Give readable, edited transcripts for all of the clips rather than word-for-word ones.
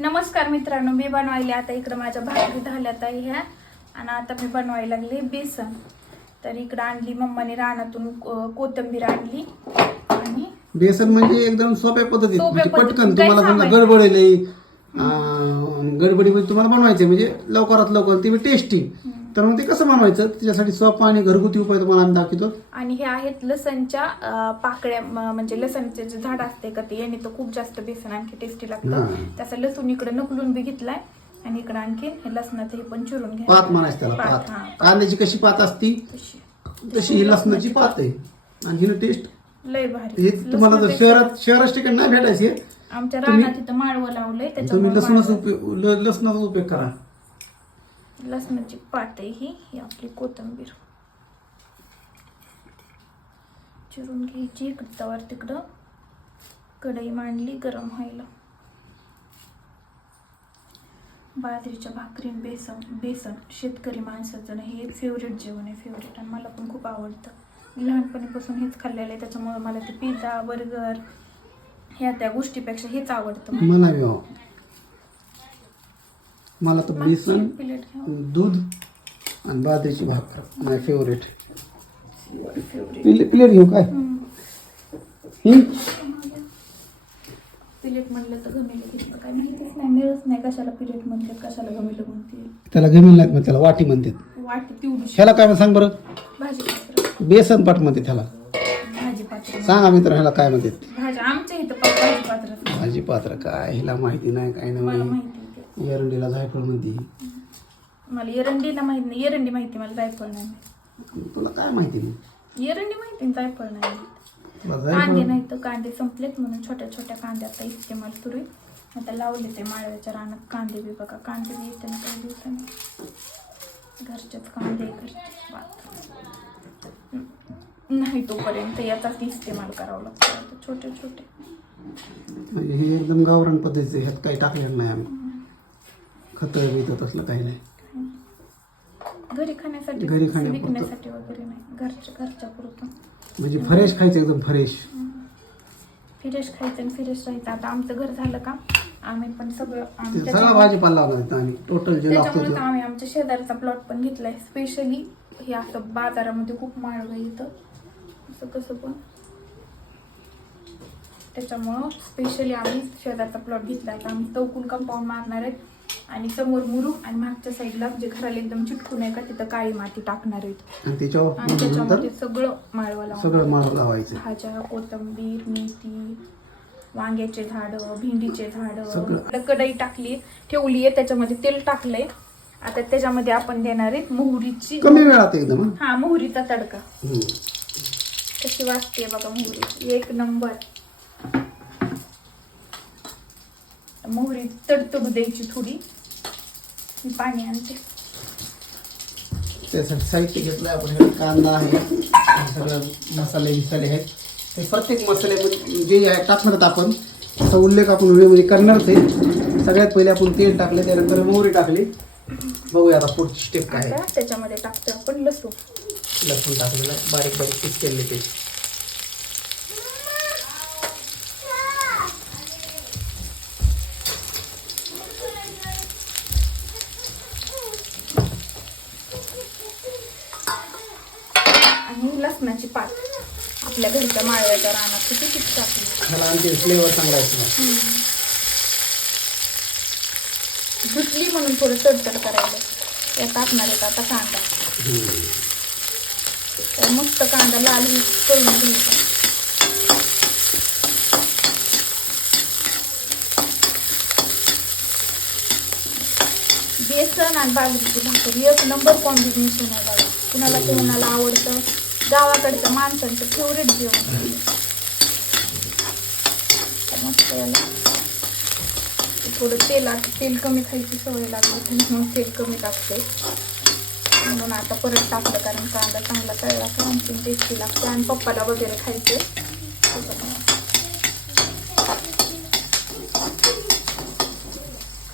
नमस्कार मित्रांनो, मी बनवायले आता इकडे माझ्या भाकरी झाल्यात आहे ह्या आणि आता मी बनवायला लागले बेसन. तर इकडे आणली मम्माने रानातून कोथिंबीर आणली आणि बेसन म्हणजे एकदम सोप्या पद्धतीत म्हणजे पटकन तुम्हाला समजा गडबडीमध्ये तुम्हाला बनवायचं म्हणजे लवकरात लवकर ते टेस्टी. तर मग ते कसं बनवायचं त्याच्यासाठी सोपा आणि घरगुती उपाय तुम्हाला आम्ही दाखवतो. आणि हे आहेत लसणच्या पाकळ्या, म्हणजे लसणचे जे झाड असते का ते, याने तर खूप जास्त बेसन आणखी टेस्टी लागतं. त्याचा लसूण इकडे नकलून बी घेतलाय आणि इकडे आणखी हे लसणाचं हे पण चिरून घ्या. पात म्हणायचं त्याला, पात. कांद्याची कशी पात असती तशी ही लसणाची पात आहे आणि हिनं टेस्ट लय भारी. हे तुम्हाला जर शहराच्या ठिकाणी नाही भेटायचे, आमच्या रानात इथं माळवं लावलंय तुम्ही त्याच्यामुळे लसणाचा उपयोग करा. लसणाची पात आहे ही आपली कोथिंबीर चिरून घ्यायची. इकडं तवर तिकडं कढई मांडली गरम व्हायला. बाजरीच्या भाकरी बेसन शेतकरी माणसाचं हे फेवरेट जेवण आहे, फेवरेट. आणि मला पण खूप आवडतं. मी लहानपणीपासून हेच खाल्लेलं आहे, त्याच्यामुळे मला ते पिझ्झा बर्गर ह्या त्या गोष्टीपेक्षा हेच आवडतं. मला तर बेसन, दूध आणि बाजरीची भाकर माय फेवरेट. प्लेट घेऊ काय? प्लेट म्हणलं तर गमेलं घेतलं काय माहितीच नाही, मिळत नाही. कशाला प्लेट म्हणतात, कशाला गमेलं म्हणते. त्याला गमेल नाहीत, मग त्याला वाटी म्हणतात. वाटी तेवढी. ह्याला काय म्हणतात सांग बरं? भाजी पात्र. बेसन पाट म्हणते त्याला. भाजी पात्र सांगा मित्र ह्याला काय म्हणतात? भाजी. आमच्या इथं भाजी पात्र. भाजी पात्र काय हिला माहिती नाही, काय मला नाही. माहिती. एरंडीला जायफळ म्हणते. मला एरंडीला माहिती नाही. एरंडी माहिती, मला जायफळ नाही. तुला काय माहिती नाही? एरंडी माहिती, जायफळ नाही. तुला कांदे जायफळ नाही तर कांदे संपलेत म्हणून छोट्या छोट्या कांदे आता इस्तेमाल सुरू आहे. आता लावले ते माळव्याच्या रानात कांदे बी. बघा कांदे बी येते ना काही दिवसांनी. घरचेच कांदे, घरचेच भात नाही तोपर्यंत याचाच इस्तेमाल करावा लागतो. आता छोटे छोटे म्हणजे हे एकदम गावरान पद्धतीचे, ह्यात काही टाकलेलं नाही आम्ही. खत बित असलं काही नाही. घरी खाण्यासाठी, घरी खाण्यापुरतं. विकण्यासाठी वगैरे नाही, घरच्या पुरतं. म्हणजे फ्रेश खायचं, एकदम फ्रेश. फ्रेश खायचं आणि फ्रेश राहायचं. आता आमचं घर झालं का आम्ही पण सगळं सगळा भाजीपाला लावला आम्ही टोटल जे लागतो. त्याच्यामुळे आम्ही आमच्या शेजारचा प्लॉट पण घेतलाय स्पेशली. हे असं बाजारामध्ये खूप माळवं येतं असं कसं पण, त्याच्यामुळं स्पेशली आम्ही शेजारचा प्लॉट घेतला. आता आम्ही चौकून कंपाऊंड मारणार आहेत आणि समोर मुरू आणि मागच्या साईडला जे घराला एकदम चिटकून आहे का तिथं काळी माती टाकणार आहेत आणि त्याच्यामध्ये सगळं माळवं लावायचं. भाज्या, कोथिंबीर, मेथी, वांग्याचे झाडं, भेंडीचे झाडं. कढई टाकली ठेवली आहे, त्याच्यामध्ये तेल टाकलंय. आता त्याच्यामध्ये आपण देणार आहे मोहरीची, कमी वेळात एकदम. हा मोहरीचा तडका. कशी वाजते बघा मोहरी, एक नंबर. मोहरी तडतडू द्यायची थोडी. मी पाणी आणते. त्यासाठी साहित्य घेतलं आपण. कांदा आहे, सगळं मसाले आहेत. ते प्रत्येक मसाले जे आहे टाकणार आपण त्याचा उल्लेख आपण व्हिडिओमध्ये करणारच आहे. सगळ्यात पहिले आपण तेल टाकले, त्यानंतर मोहरी टाकली. बघूया आता पुढची स्टेप काय आहे. त्याच्यामध्ये टाकतो आपण लसूण टाकलेलं बारीक बारीक पीस केले ते. आणि लसणाची पात आपल्या घरच्या माळव्याच्या रानात किती टाकली. त्याला आणखी फ्लेवर चांगला येतो. धुतली म्हणून थोडं तडतड करायला या टाकणार आहेत आता कांदा. तर मस्त कांदा लाल करून घ्यायचा. बेसन आणि बाजरीची भाकरी एक नंबर कॉम्बिनेशन आहे बघा. कुणाला कोणाला आवडतं. गावाकडच्या माणसांचं फेवरेट जेवण. मस्त याला थोडं तेल कमी खायची सवय लागली म्हणून तेल कमी टाकते. म्हणून आता परत टाकलं, कारण कांदा चांगला तळला का आणखी टेस्टी लागते आणि पप्पाला वगैरे खायचे.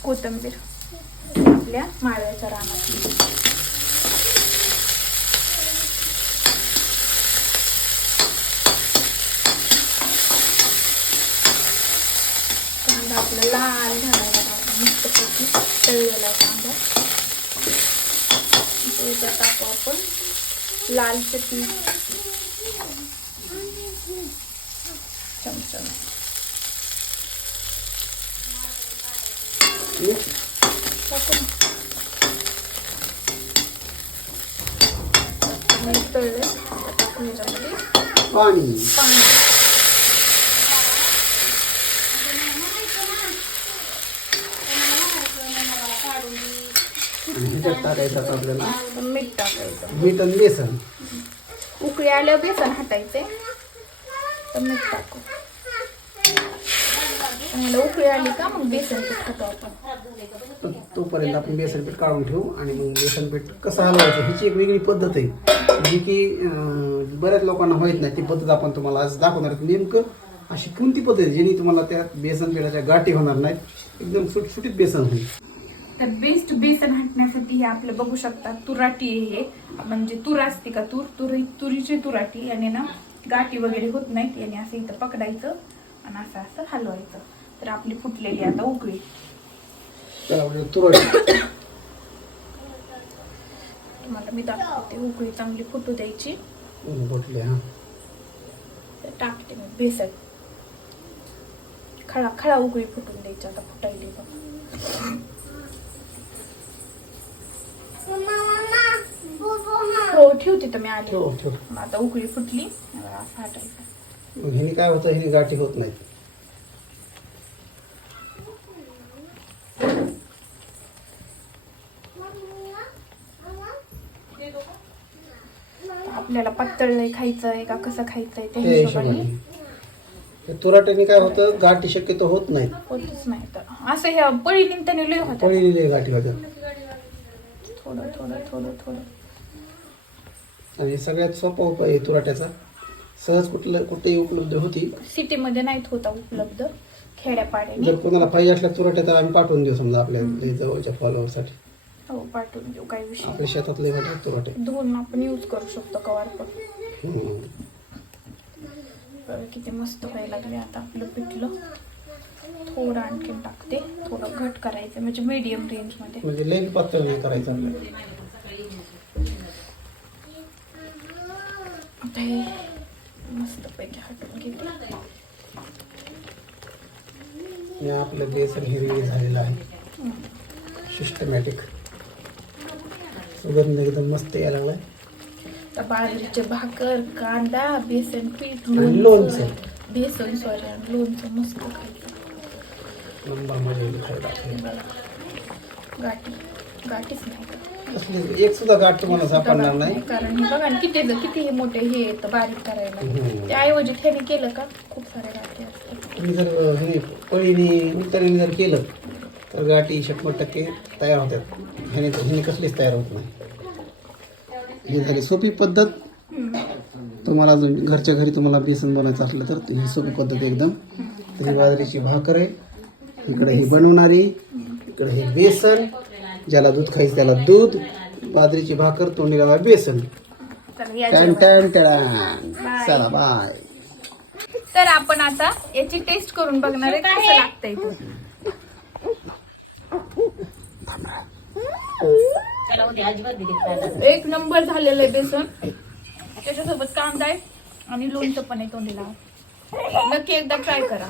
कोथिंबीर आपल्या माळव्याच्या रानातली. कांदा आपला लाल झाला. घ्यायची तळलेला कांदा. त्याच्यात टाकू आपण लाल चटणी चमचा. तळले टाकून याच्यामध्ये पाणी. ह्याच्यात टाकायचं आता आपल्याला मीठ टाकायचं. मीठ आणि बेसन. उकळी आल्यावर बेसन हटायचे तर मीठ टाकू. मला उकळी आली का मग बेसन पीठ टाकू आपण. तोपर्यंत आपण बेसन पीठ काढून ठेवू आणि मग बेसन पीठ कसं हलवायचं ह्याची एक वेगळी पद्धत आहे जी की बऱ्याच लोकांना माहीत नाही. ती पद्धत आपण तुम्हाला आज दाखवणार आहे. नेमकं अशी कोणती पद्धत आहे जेणे तुम्हाला त्या बेसन पिठाच्या गाठी होणार नाहीत, एकदम सुटसुटीत बेसन होईल. तर बेस्ट बेसन हटण्यासाठी हे आपलं बघू शकता तुराटी आहे. हे म्हणजे तूर असते का तुरीची तुराटी याने ना गाठी वगैरे होत नाहीत. याने असं इथं पकडायचं आणि असं असं हलवायचं. तर आपली फुटलेली आता उकळी तुम्हाला मी दाखवते. उकळी चांगली फुटू द्यायची. तर टाकते मी बेसन. खळा खळा उकळी फुटून द्यायची. आता फुटायली बघ. हो ठेवते तर मी आली. आता उकळी फुटली असं हटायचं. ह्याने काय होतं, ह्याने गाठी होत नाहीत. आपल्याला पातळ खायचंय का कसं खायचंय त्या त्या हिशोबाने. हिशोबाने तुराट्याने काय होतं, गाठी शक्यतो होत नाहीत. होतच नाही. तर असं ह्या पळी निमताने लय होतात. पळीने गाठी होतात. थोडं थोडं थोडं थोडं. आणि सगळ्यात सोपा उपाय आहे तुराट्याचा. सहज कुठेही उपलब्ध होती. सिटीमध्ये नाहीत होता उपलब्ध, खेड्यापाड्याने. जर कोणाला पाहिजे असल्या तुराट्या तर आम्ही पाठवून देऊ समजा आपल्या जवळच्या फॉलोअरसाठी. हो पाठवून देऊ, काही विषय आपल्या शेतातले तुराटे धुवून आपण यूज करू शकतो कवर पण. किती मस्त व्हायला लागले आता आपलं पिठलं. थोडं आणखीन टाकते. थोडं घट करायचं म्हणजे मीडियम रेंज मध्ये. म्हणजे लई पातळ नाही करायचं आपल्याला. आता हे मस्त पैकी हटवून घेते. आपलं बेसन हिरवी झालेलं आहे. सिस्टमॅटिक. सुगंध एकदम मस्त यायला लागलाय. बाजरीचे भाकर, कांदा, बेसन पीठ, लोणचं. बेसन सॉरी लोणचं मस्त खायचं. नंबर मध्ये खायला. गाठीच नाही का? असली एक सुद्धा गाठ तुम्हाला सापडणार नाही. कारण हे बघा ना किती हे मोठे हे येतं बारीक करायला. त्याऐवजी ठेवी केलं का खूप साऱ्या गाठी असतात. तुम्ही जर हे पळीने उतरीने जर केलं तर गाठी 100% तयार होतात. ह्याने कसलीच तयार होत नाही. ही झाली सोपी पद्धत. तुम्हाला जर घरच्या घरी तुम्हाला बेसन बनवायचं असलं तर ही सोपी पद्धत एकदम. ही बाजरीची भाकर आहे, इकडे ही बनवणारी, इकडे हे बेसन. ज्याला दूध खायचं त्याला दूध, बाजरीची भाकर, तोंडी लावा बेसन. टन टन टन. चला बाय. तर आपण आता याची टेस्ट करून बघणार आहे कसं लागतंय ते. एक नंबर झालेलं आहे बेसन. त्याच्यासोबत कांदा आहे आणि लोणचं पण आहे तोंडीला. नक्की एकदा ट्राय करा.